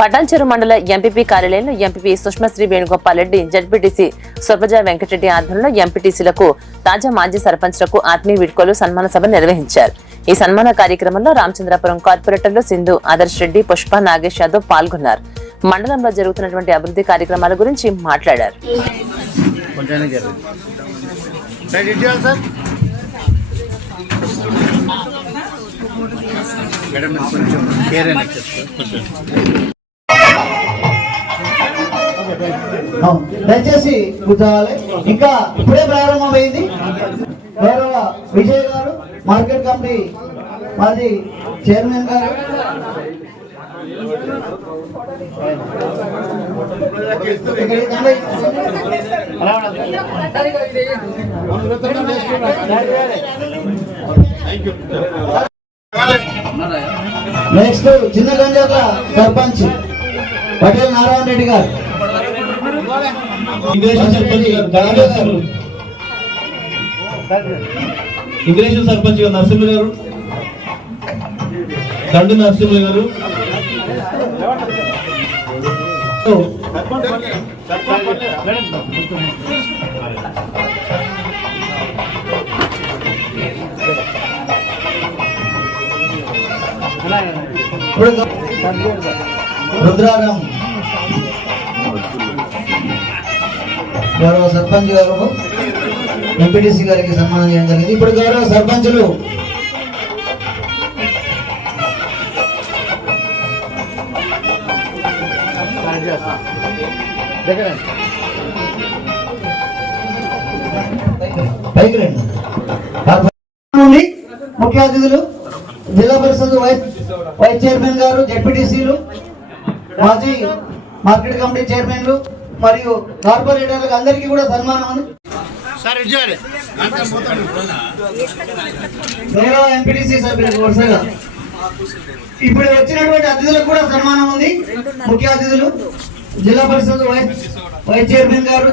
పటాన్చెరు మండల ఎంపీపీ కార్యాలయంలో M P P Sushmashri Venugopal Reddy Z P T C Surbhaja Venkatareddy ఆధ్వర్యంలో ఎంపీటీసీలకు తాజా మాజీ సర్పంచ్లకు ఆత్మీయ వీడ్కోలు సన్మాన సభ నిర్వహించారు. ఈ సన్మాన కార్యక్రమంలో రామచంద్రాపురం కార్పొరేటర్లు సింధు ఆదర్శ్ రెడ్డి పుష్ప నాగేష్ యాదవ్ పాల్గొన్నారు. మండలంలో జరుగుతున్నటువంటి అభివృద్ధి కార్యక్రమాల గురించి మాట్లాడారు. మేడం కొంచెం కేర్ అనేది దయచేసి కూర్చోవాలి. ఇంకా ఇప్పుడే ప్రారంభమైంది. గౌరవ విజయ్ గారు మార్కెట్ కమిటీ మాది చైర్మన్ గారు. నెక్స్ట్ చిన్న గంజర్ల సర్పంచ్. పటేల్ నారాయణ రెడ్డి గారు. ఇంగ్లీష్ సర్పంచ్ గారు సర్పంచ్ గారు నరసింహులు గారు. దండు నరసింహులు గారు. ఇప్పుడు రుద్రారం గౌరవ సర్పంచ్ గారు ఎంపీటీసీ గారికి సన్మానం చేయడం జరిగింది. ఇప్పుడు గౌరవ సర్పంచులు. పైకి రండి. నుండి ముఖ్య అతిథులు జిల్లా పరిషత్ వైస్ వైస్ చైర్మన్ గారు జెడ్పీటీసీలు మాజీ మార్కెట్ కమిటీ చైర్మన్లు మరియు కార్పొరేటర్లకు అందరికీ కూడా సన్మానం ఉంది గౌరవ ఎంపీటీసీ సభ్యులకు వరుసగా. ఇప్పుడు వచ్చినటువంటి అతిథులకు కూడా సన్మానం ఉంది. ముఖ్య అతిథులు జిల్లా పరిషత్ వైస్ వైస్ చైర్మన్ గారు.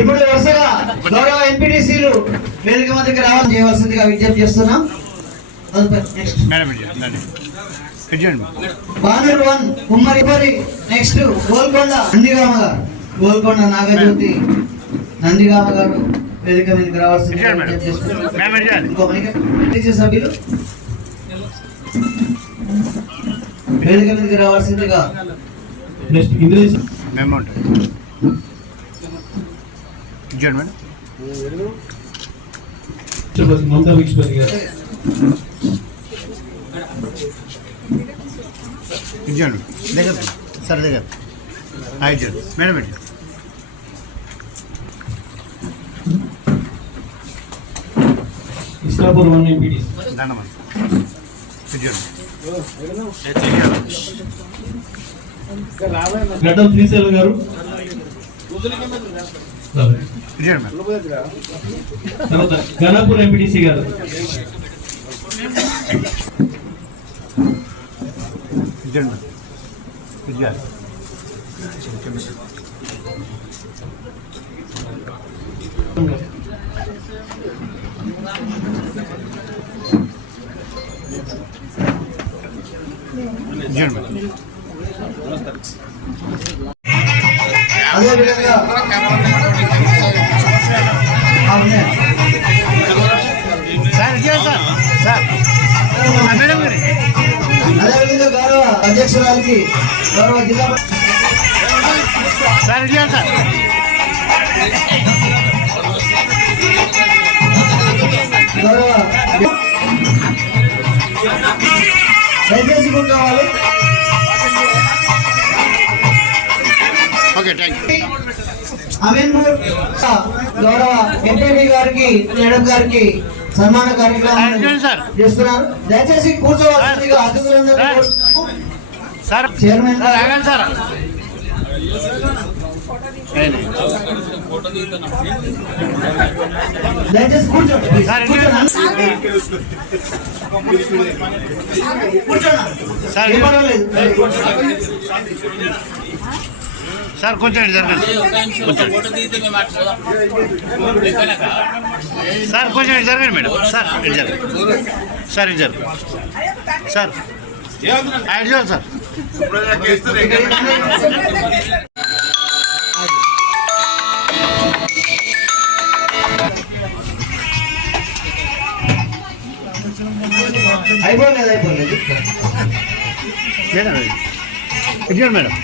ఇప్పుడు వరుసగా గౌరవ ఎంపీటీసీలు వేదిక మధ్యకి రావాలని చేయవలసిందిగా విజ్ఞప్తి చేస్తున్నాం. బానర్ వన్ కుమ్మరి పరి నెక్స్ట్ గోల్కొండ నందిగామ గారు. గోల్కొండ నాగజ్యోతి నందిగామ గారు వేదిక మీదకి రావాల్సింది సభ్యులు. వేదిక మీదకి రావాల్సిందిగా నెక్స్ట్ ఇంగ్లీష్ మమతా విక్ష్పతి గారు ఇటు చేయండి దగ్గర సార్ దగ్గర. చేయండి మేడం చేయండి. ఇస్లాపూర్ వన్ ఎంపీటీస్ దండం అండి. ఇటు చేయండి ఇటు చేయాలి. గడ్డం శ్రీశైలం గారు తర్వాత ఘనాపూర్ ఎంపీటీసీ గారు. ఇటు చేయండి మేడం ఇటు చేయాలి ఇటు చేయండి మేడం అదే విధంగా అధ్యక్షురాలకి గౌరవ జిల్లా గౌరవ దయచేసి కూర్చోవాలి ఓకే థ్యాంక్ యూ అమీన్పూర్ గౌరవ ఎంపీపీ గారికి మేడం గారికి సన్మాన కార్యక్రమం. చేస్తున్నారు. దయచేసి కూర్చోవాల్సిందిగా అతిథులందరూ సార్. సార్ చైర్మన్ సార్ ఆగండి సార్ ఏంటి? దయచేసి కూర్చోండి please. సార్, ఎందుకు? కూర్చోండి కూర్చోండి సార్ ఏం పర్వాలేదు సార్ కొంచెం ఇటు జరగండి సార్ కొంచెం ఇటు జరగండి మేడం సార్ ఇటు జరగండి సార్ ఇటు జరగండి సార్ ఆ, ఇటు సుబ్రత కేసు అయిపోలేదు అయిపోలేదు మేడం.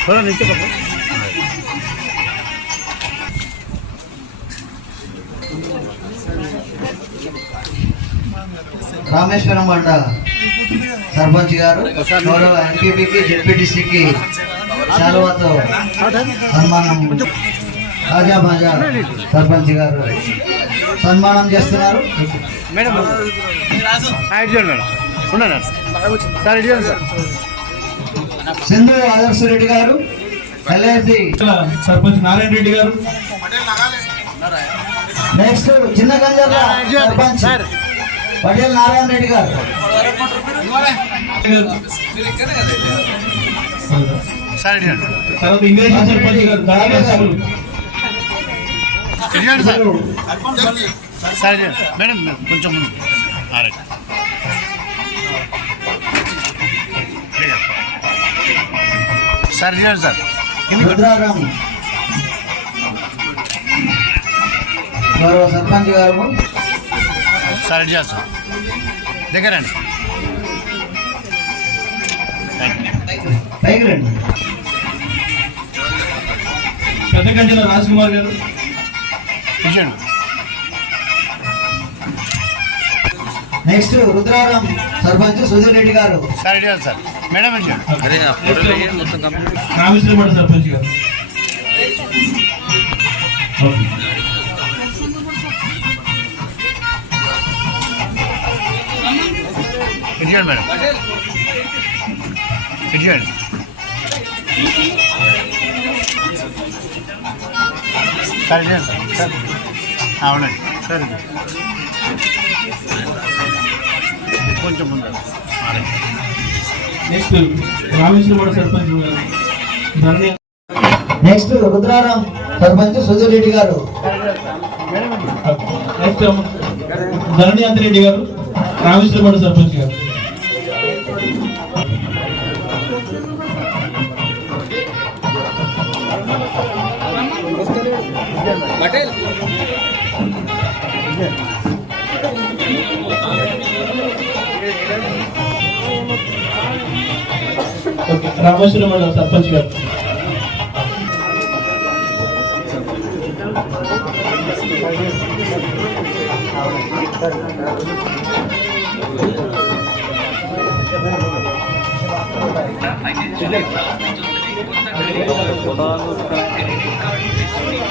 త్వరగా నిలిచిపోతా రామేశ్వరం మండలం సర్పంచ్ గారు గౌరవ ఎంపీపీకి జెడ్పీటీసీకి శాలువాతో సన్మానం రాజా బాజా సర్పంచ్ గారు సన్మానం చేస్తున్నారు. మేడం సింధు ఆదర్శ రెడ్డి గారు ఎల్ఐసి సర్పంచ్ నారాయణ రెడ్డి గారు. నెక్స్ట్ చిన్న గంజర్ల సర్పంచ్. పటేల్ నారాయణ రెడ్డి గారు. తర్వాత ఇంగ్లీష్ సర్పంచ్ గారు సార్. మేడం కొంచెం. సార్ చూడండి సార్. రుద్రారం గౌరవ సర్పంచ్ గారు. సార్ సార్ దగ్గరండి పెద్ద కంచెల రాజ్ కుమార్ గారు. ఇటు చూడండి నెక్స్ట్ రుద్రారం సర్పంచ్ సుధీర్ రెడ్డి గారు. Sir sir. Madam Rameshwarapet sarpanch గారు. ఇటు మేడం. ఇటు చూడండి. సార్ ఇటు అవునండి సార్. కొంచెం ముందు. నెక్స్ట్ రామేశ్వరపేట సర్పంచ్ గారు. నెక్స్ట్ రుద్రారం సర్పంచ్ సుధీర్ రెడ్డి గారు. నెక్స్ట్ ధరణి అంతిరెడ్డి గారు రామేశ్వరపేట సర్పంచ్ గారు. ఓకే రామేశ్వరపేట సర్పంచ్ గారు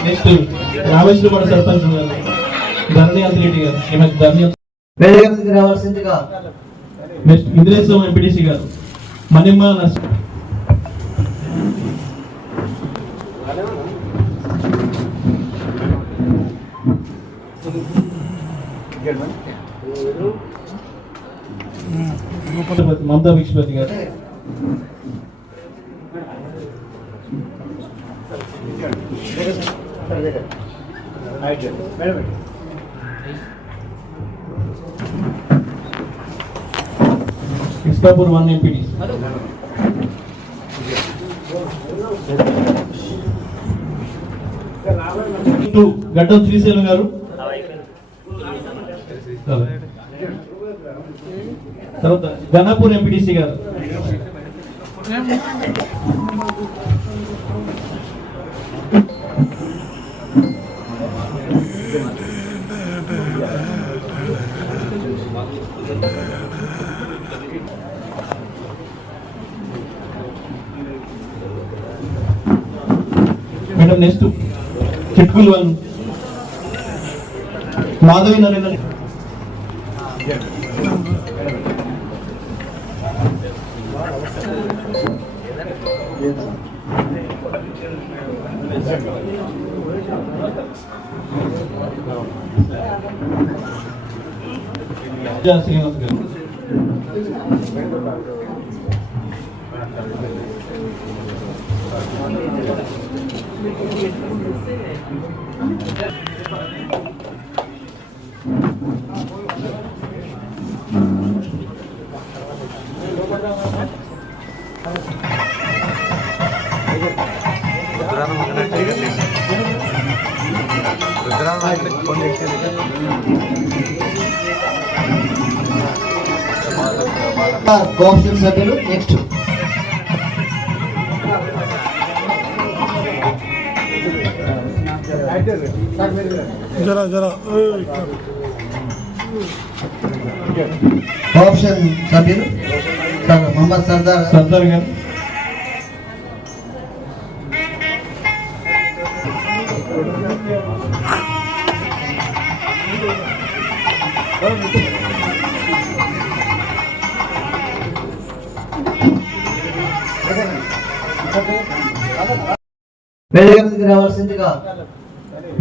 నెక్స్ట్ రామేశ్వరపేట సర్పంచ్ గారు ధరణి అంతిరెడ్డి గారు ఈమె రావాల్సిందిగా. నెక్స్ట్ ఇంద్రేశ్వరం ఎంపీటీసీ గారు మణిమ్మ మమతా విక్షపతి గారు. ఇస్కాపూర్ వన్ ఎంపీటీ టూ గడ్డం శ్రీశైలం గారు తర్వాత Ghanapur M P T C గారు madam next Chitkul one. Madhavi Narendra. Srinivas గారు కౌన్సిల్ సభ్యులు నెక్స్ట్. కోఆప్షన్ సభ్యులు సార్ మొహమ్మద్ సర్దార్ సర్దార్ గారు.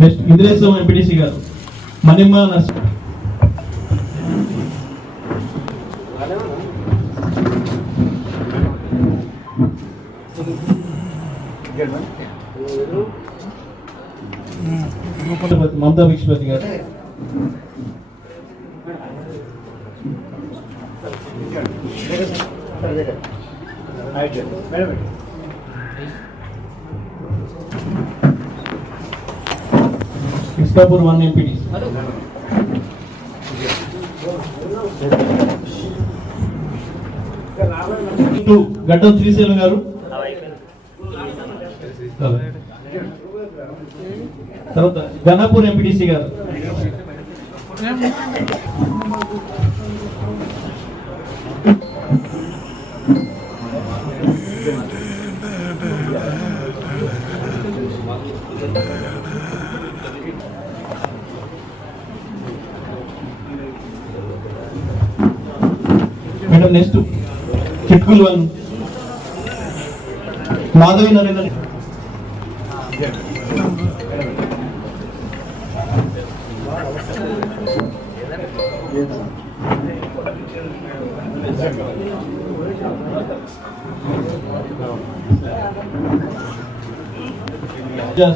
Next M P T C గారు. మమతా విక్షపతి గారు. ఇస్కాపూర్ వన్ టూ గడ్డం శ్రీశైలం గారు. తర్వాత Ganapur M P T C గారు. నెక్స్ట్ చిట్కుల్ వన్ మాధవి నరేంద్ర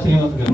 శ్రీనివాస్ గారు.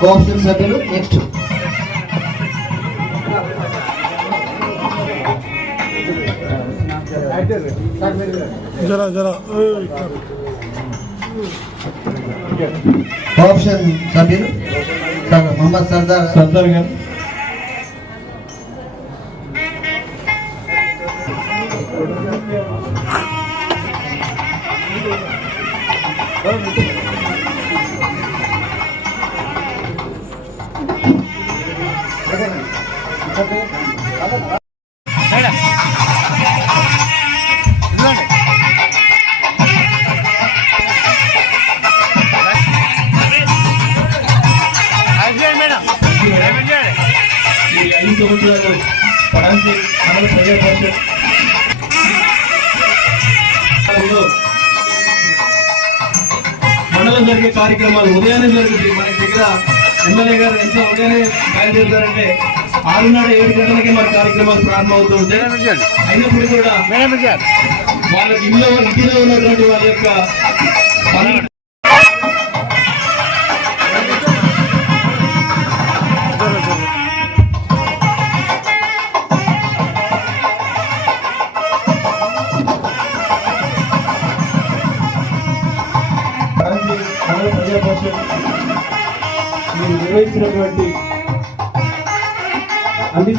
కౌన్సిల్ సభ్యులు నెక్స్ట్ కోఆప్షన్ సభ్యులు సార్ మొహమ్మద్ సర్దార్ సర్దార్ గారు ఈ పడాల్సి మండల ప్రజా పరిషత్లో మండలం జరిగే కార్యక్రమాలు ఉదయాన్నే జరుగుతుంది మన దగ్గర ఎమ్మెల్యే గారు ఎంత ఉదయాన్నే బయలుదేరుతారంటే ఆరున్నర ఏడు గంటలకే మన కార్యక్రమాలు ప్రారంభమవుతూ ఉంటాయి. అయినప్పుడు కూడా వాళ్ళకి ఇంట్లో ఇంటిలో ఉన్నటువంటి వాళ్ళ యొక్క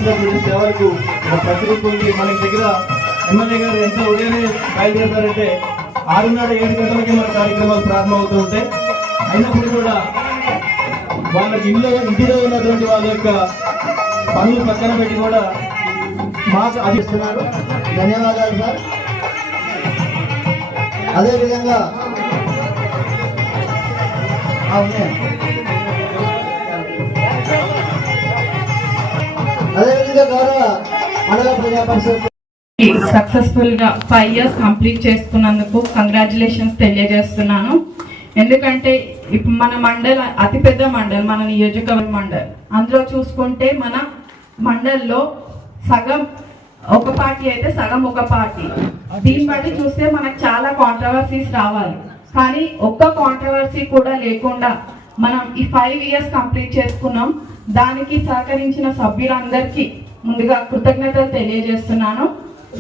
అందించినటువంటి సేవలకు ప్రతిరూపం ఉంది. మన దగ్గర ఎమ్మెల్యే గారు ఎంత ఉదయమే బయలుదేరుతారంటే ఆరున్నర ఏడు గంటలకి మన కార్యక్రమాలు ప్రారంభమవుతూ ఉంటాయి. అయినప్పుడు కూడా వాళ్ళకి ఇంట్లో ఇంటిలో ఉన్నటువంటి వాళ్ళ యొక్క పనులు పక్కన పెట్టి కూడా మాకు అందిస్తున్నారు. ధన్యవాదాలు సార్. అదేవిధంగా అవునే సక్సెస్ఫుల్గా ఫైవ్ ఇయర్స్ కంప్లీట్ చేసుకున్నందుకు కంగ్రాచులేషన్స్ తెలియజేస్తున్నాను. ఎందుకంటే ఇప్పుడు మన మండల్ అతిపెద్ద మండల్ మన నియోజకవర్గ మండల్. అందులో చూసుకుంటే మన మండల్లో సగం ఒక పార్టీ అయితే సగం ఒక పార్టీ. దీన్ని బట్టి చూస్తే మనకు చాలా కాంట్రవర్సీస్ రావాలి. కానీ ఒక్క కాంట్రవర్సీ కూడా లేకుండా మనం ఈ ఫైవ్ ఇయర్స్ కంప్లీట్ చేసుకున్నాం. దానికి సహకరించిన సభ్యులందరికీ ముందుగా కృతజ్ఞతలు తెలియజేస్తున్నాను.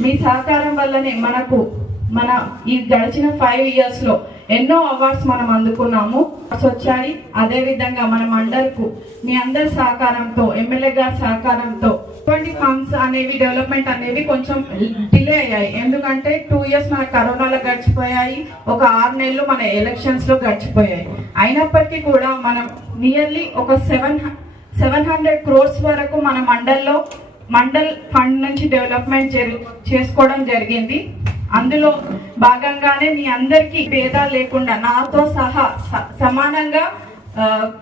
మీ సహకారం వల్లనే మనకు మన ఈ గడిచిన ఫైవ్ ఇయర్స్లో ఎన్నో అవార్డ్స్ మనం అందుకున్నాము. వచ్చాయి. అదే విధంగా మన మండల్కు మీ అందరి సహకారంతో ఎమ్మెల్యే గారి సహకారంతో ఇటువంటి ఫండ్స్ అనేవి డెవలప్మెంట్ అనేవి కొంచెం డిలే అయ్యాయి. ఎందుకంటే టూ ఇయర్స్ మన కరోనాలో గడిచిపోయాయి. ఒక ఆరు నెలలు మన ఎలక్షన్స్లో గడిచిపోయాయి. అయినప్పటికీ కూడా మనం నియర్లీ ఒక సెవెన్ సెవెన్ హండ్రెడ్ క్రోర్స్ వరకు మన మండల్లో మండల్ ఫండ్ నుంచి డెవలప్మెంట్ జరి చేసుకోవడం జరిగింది. అందులో భాగంగానే మీ అందరికీ భేదాలు లేకుండా నాతో సహా స- సమానంగా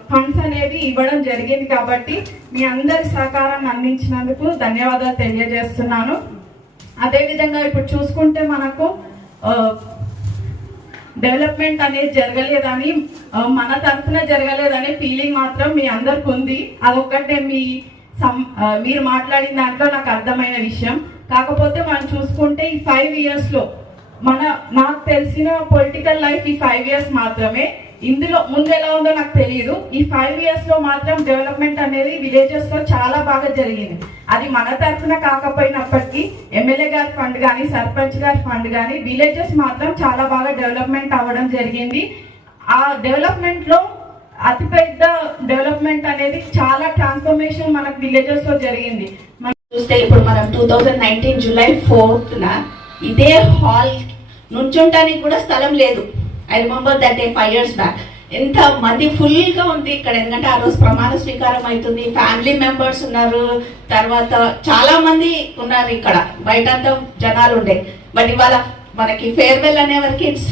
ఫండ్స్ అనేవి ఇవ్వడం జరిగింది కాబట్టి మీ అందరి సహకారాన్ని అందించినందుకు ధన్యవాదాలు తెలియజేస్తున్నాను. అదేవిధంగా ఇప్పుడు చూసుకుంటే మనకు డెవలప్మెంట్ అనేది జరగలేదని మన తరఫున జరగలేదనే ఫీలింగ్ మాత్రం మీ అందరికి ఉంది అదొక్కటే మీ మీరు మాట్లాడిన దాంట్లో నాకు అర్థమైన విషయం. కాకపోతే మనం చూసుకుంటే ఈ ఫైవ్ ఇయర్స్లో మన నాకు తెలిసిన పొలిటికల్ లైఫ్ ఈ ఫైవ్ ఇయర్స్ మాత్రమే. ఇందులో ముందు ఎలా ఉందో నాకు తెలియదు ఈ ఫైవ్ ఇయర్స్లో మాత్రం డెవలప్మెంట్ అనేది విలేజెస్లో చాలా బాగా జరిగింది. అది మన తరఫున కాకపోయినప్పటికీ ఎమ్మెల్యే గారి ఫండ్ కానీ సర్పంచ్ గారి ఫండ్ కానీ విలేజెస్ మాత్రం చాలా బాగా డెవలప్మెంట్ అవ్వడం జరిగింది. ఆ డెవలప్మెంట్లో అతిపెద్ద డెవలప్మెంట్ అనేది చాలా ట్రాన్స్ఫర్మేషన్ మనకు విలేజెస్లో జరిగింది. మనం చూస్తే ఇప్పుడు మనం టూ థౌజండ్ నైన్టీన్ జూలై ఫోర్త్న ఇదే హాల్ నుంచుంటానికి కూడా స్థలం లేదు. I remember that a five years back ఎంత మంది ఫుల్గా ఉంది ఇక్కడ. ఎందుకంటే ఆ రోజు ప్రమాణ స్వీకారం అవుతుంది. ఫ్యామిలీ మెంబర్స్ ఉన్నారు. తర్వాత చాలా మంది ఉన్నారు ఇక్కడ. బయట అంతా జనాలు ఉండే. బట్ ఇవాళ మనకి ఫేర్వెల్ అనే వరకు ఇట్స్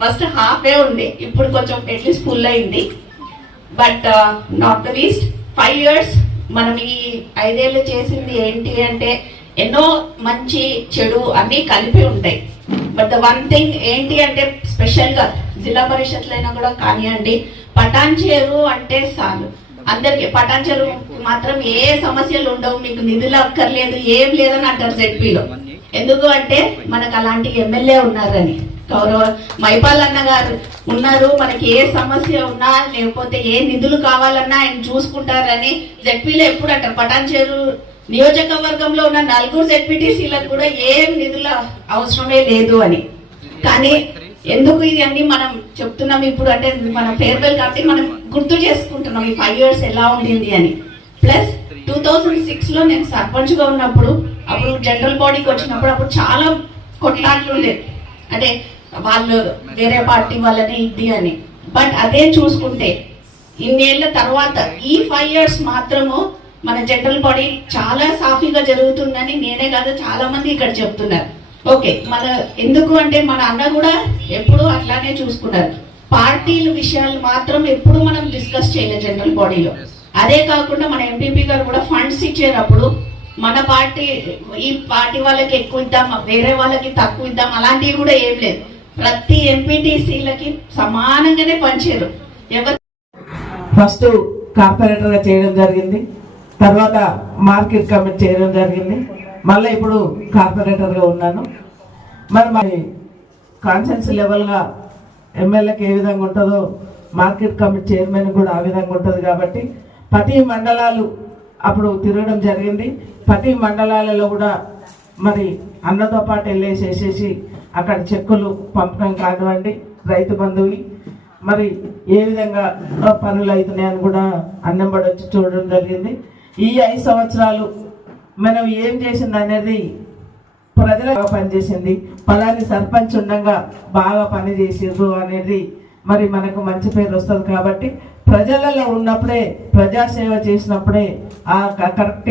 ఫస్ట్ హాఫే ఉంది. ఇప్పుడు కొంచెం అట్లీస్ట్ ఫుల్ అయింది. But not the least five years మనం ఈ ఐదేళ్ళు చేసింది ఏంటి అంటే ఎన్నో మంచి చెడు అన్నీ కలిపి ఉంటాయి. బట్ ద వన్ థింగ్ ఏంటి అంటే స్పెషల్గా జిల్లా పరిషత్లైనా కూడా కానివ్వండి పటాన్చేరు అంటే చాలు. అందరికి పటాన్చేరు మాత్రం ఏ సమస్యలు ఉండవు మీకు నిధులు అక్కర్లేదు ఏం లేదని అంటారు జెడ్పీలో ఎందుకు అంటే మనకు అలాంటి ఎమ్మెల్యే ఉన్నారని. గౌరవ మైపాల్ అన్న గారు ఉన్నారు మనకి ఏ సమస్య ఉన్నా లేకపోతే ఏ నిధులు కావాలన్నా ఆయన చూసుకుంటారని జడ్పీలో ఎప్పుడు అంటారు. పటాన్చేరు నియోజకవర్గంలో ఉన్న నలుగురు జడ్పీటీసీలకు కూడా ఏం నిధుల అవసరమే లేదు అని. కానీ ఎందుకు ఇది అన్ని మనం చెప్తున్నాం ఇప్పుడు అంటే మన ఫేర్వెల్ కాబట్టి మనం గుర్తు చేసుకుంటున్నాం ఈ ఫైవ్ ఇయర్స్ ఎలా ఉండింది అని. ప్లస్ టూ థౌజండ్ సిక్స్లో నేను సర్పంచ్గా ఉన్నప్పుడు అప్పుడు జనరల్ బాడీకి వచ్చినప్పుడు అప్పుడు చాలా కొట్లాట్లు ఉండేది అంటే వాళ్ళు వేరే పార్టీ వాళ్ళని ఇది అని. బట్ అదే చూసుకుంటే ఇన్నేళ్ళ తర్వాత ఈ ఫైవ్ ఇయర్స్ మాత్రము మన జనరల్ బాడీ చాలా సాఫీగా జరుగుతుందని నేనే కాదు చాలా మంది ఇక్కడ చెప్తున్నారు. ఓకే మన ఎందుకు అంటే మన అన్న కూడా ఎప్పుడు అట్లానే చూసుకున్నారు. పార్టీల విషయాలు మాత్రం ఎప్పుడు మనం డిస్కస్ చేయలేదు జనరల్ బాడీలో అదే కాకుండా మన ఎంపీపీ గారు కూడా ఫండ్స్ ఇచ్చేటప్పుడు మన పార్టీ ఈ పార్టీ వాళ్ళకి ఎక్కువ ఇద్దాం వేరే వాళ్ళకి తక్కువ ఇద్దాం అలాంటివి కూడా ఏం లేదు. ప్రతి ఎంపీటీసీలకి సమానంగానే పంచారు ఎవరు ఫస్ట్ కార్పొరేటర్గా చేయడం జరిగింది. తర్వాత మార్కెట్ కమిటీ చేయడం జరిగింది. మళ్ళీ ఇప్పుడు కార్పొరేటర్గా ఉన్నాను. మరి మరి కాన్సెన్స్ లెవెల్గా ఎమ్మెల్యేకి ఏ విధంగా ఉంటుందో మార్కెట్ కమిటీ చైర్మన్ కూడా ఆ విధంగా ఉంటుంది కాబట్టి ప్రతి మండలాలు అప్పుడు తిరగడం జరిగింది. ప్రతి మండలాలలో కూడా మరి అన్నతో పాటు వెళ్ళేసేసేసి అక్కడ చెక్కులు పంపడం కానివ్వండి రైతు బంధువుని. మరి ఏ విధంగా పనులు అవుతున్నాయని కూడా అన్నంబడి వచ్చి చూడడం జరిగింది. ఈ ఐదు సంవత్సరాలు మనం ఏం చేసింది అనేది ప్రజలకు పనిచేసింది. పలాని సర్పంచ్ ఉండగా బాగా పని చేసిండ్రు అనేది మరి మనకు మంచి పేరు వస్తుంది కాబట్టి ప్రజలలో ఉన్నప్పుడే ప్రజాసేవ చేసినప్పుడే ఆ కరెక్ట్